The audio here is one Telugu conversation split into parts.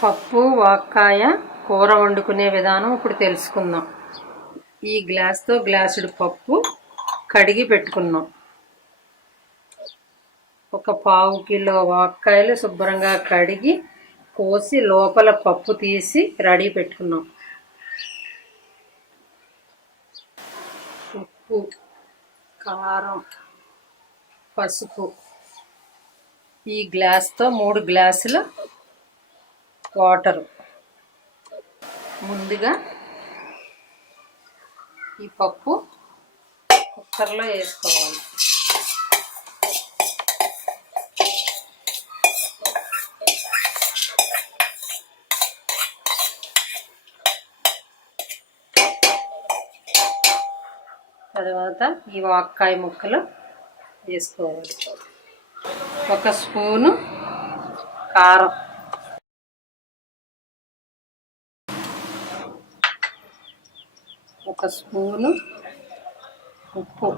పప్పు వాక్కాయ కూర వండుకునే విధానం ఇప్పుడు తెలుసుకుందాం. ఈ గ్లాస్తో గ్లాసుడు పప్పు కడిగి పెట్టుకున్నాం. ఒక పావు కిలో వాక్కాయలు శుభ్రంగా కడిగి కోసి లోపల పప్పు తీసి రెడీ పెట్టుకున్నాం. ఉప్పు, కారం, పసుపు. ఈ గ్లాస్తో 3 గ్లాసుల వాటరు. ముందుగా ఈ పప్పు కుక్కర్లో వేసుకోవాలి. తర్వాత ఈ వాక్కాయ ముక్కలు వేసుకోవాలి. 1 స్పూను కారం, 1 స్పూను ఉప్పు,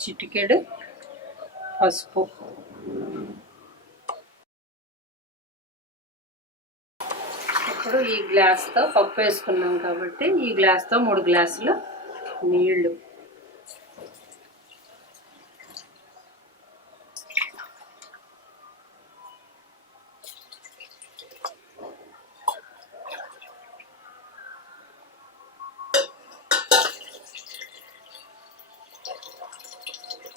చిటికెడు పసుపు. ఇప్పుడు ఈ గ్లాస్తో పప్పు వేసుకున్నాం కాబట్టి ఈ గ్లాస్తో 3 గ్లాసులు నీళ్లు.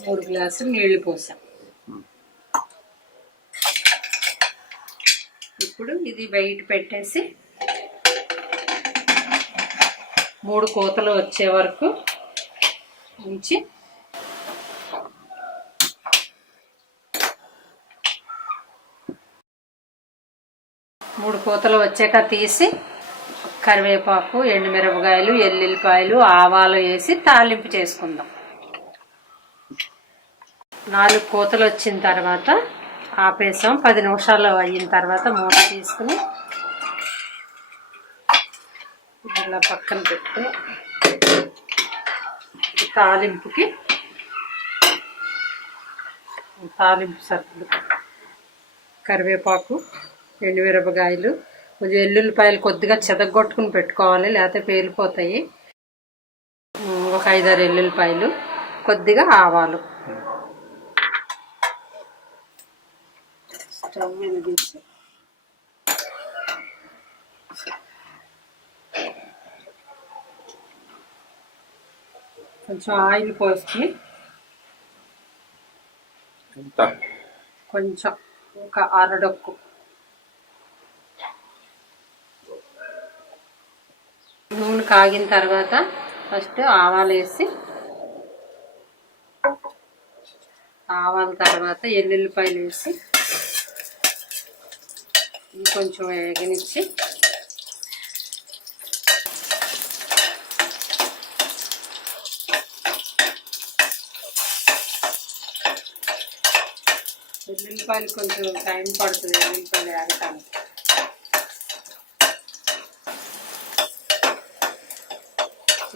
మూడు గ్లాసులు నీళ్లు పోసాం. ఇప్పుడు ఇది బయట పెట్టేసి 3 కోతలు వచ్చే వరకు ఉంచి 3 కోతలు వచ్చాక తీసి కరివేపాకు, ఎండుమిరపకాయలు, ఎల్లుల్లిపాయలు, ఆవాలు వేసి తాలింపు చేసుకుందాం. 4 కోతలు వచ్చిన తర్వాత ఆపేసాం. 10 నిమిషాలు అయిన తర్వాత మూత తీసుకుని ఇలా పక్కన పెట్టుకుని తాలింపు సరుకులు కరివేపాకు, ఎండుమిరపకాయలు, కొంచెం ఎల్లుల్లిపాయలు కొద్దిగా చెదగొట్టుకుని పెట్టుకోవాలి, లేకపోతే పేలిపోతాయి. ఒక 5-6 ఎల్లుల్లిపాయలు, కొద్దిగా ఆవాలు. స్టవ్ వెలిగించి కొంచెం ఆయిల్ పోసుకుని కొంచెం ఒక అరడొక్కు నూనె కాగిన తర్వాత ఫస్ట్ ఆవాలు వేసి, ఆవాల తర్వాత ఎల్లుల్లిపాయలు వేసి కొంచెం వేగనిచ్చి ఎల్లుల్లిపాయలు కొంచెం టైం పడుతుంది ఎల్లుల్లిపాయలు వేగటానికి.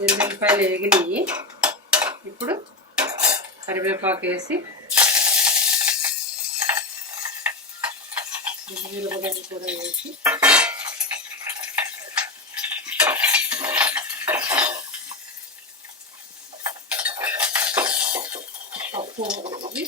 ఎల్లుల్లిపాయలు వేగినాయి. ఇప్పుడు కరివేపాకు వేసి మిరపకాయలు కూడా వేసి పప్పు వేసి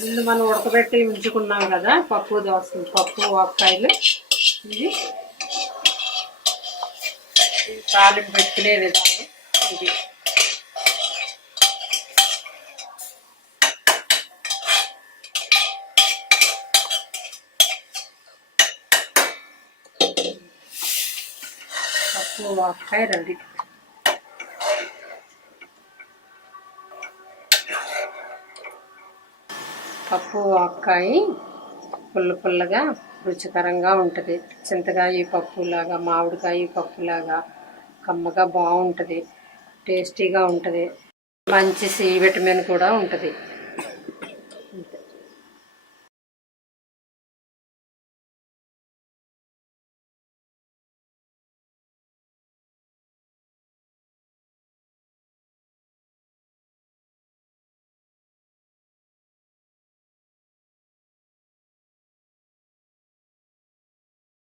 ముందు మనం ఉడకబెట్టి ఉంచుకున్నాం కదా పప్పు వాక్కాయలు, ఇది తాలింపు పెట్టుకునే విధానం ఇది. పప్పు వాక్కాయ రెడీ. పప్పు వాక్కాయ పుల్లగా రుచికరంగా ఉంటుంది. చింతకాయ పప్పులాగా, మామిడికాయ పప్పులాగా కమ్మగా బాగుంటుంది, టేస్టీగా ఉంటుంది. మంచి సి విటమిన్ కూడా ఉంటుంది. అంతే.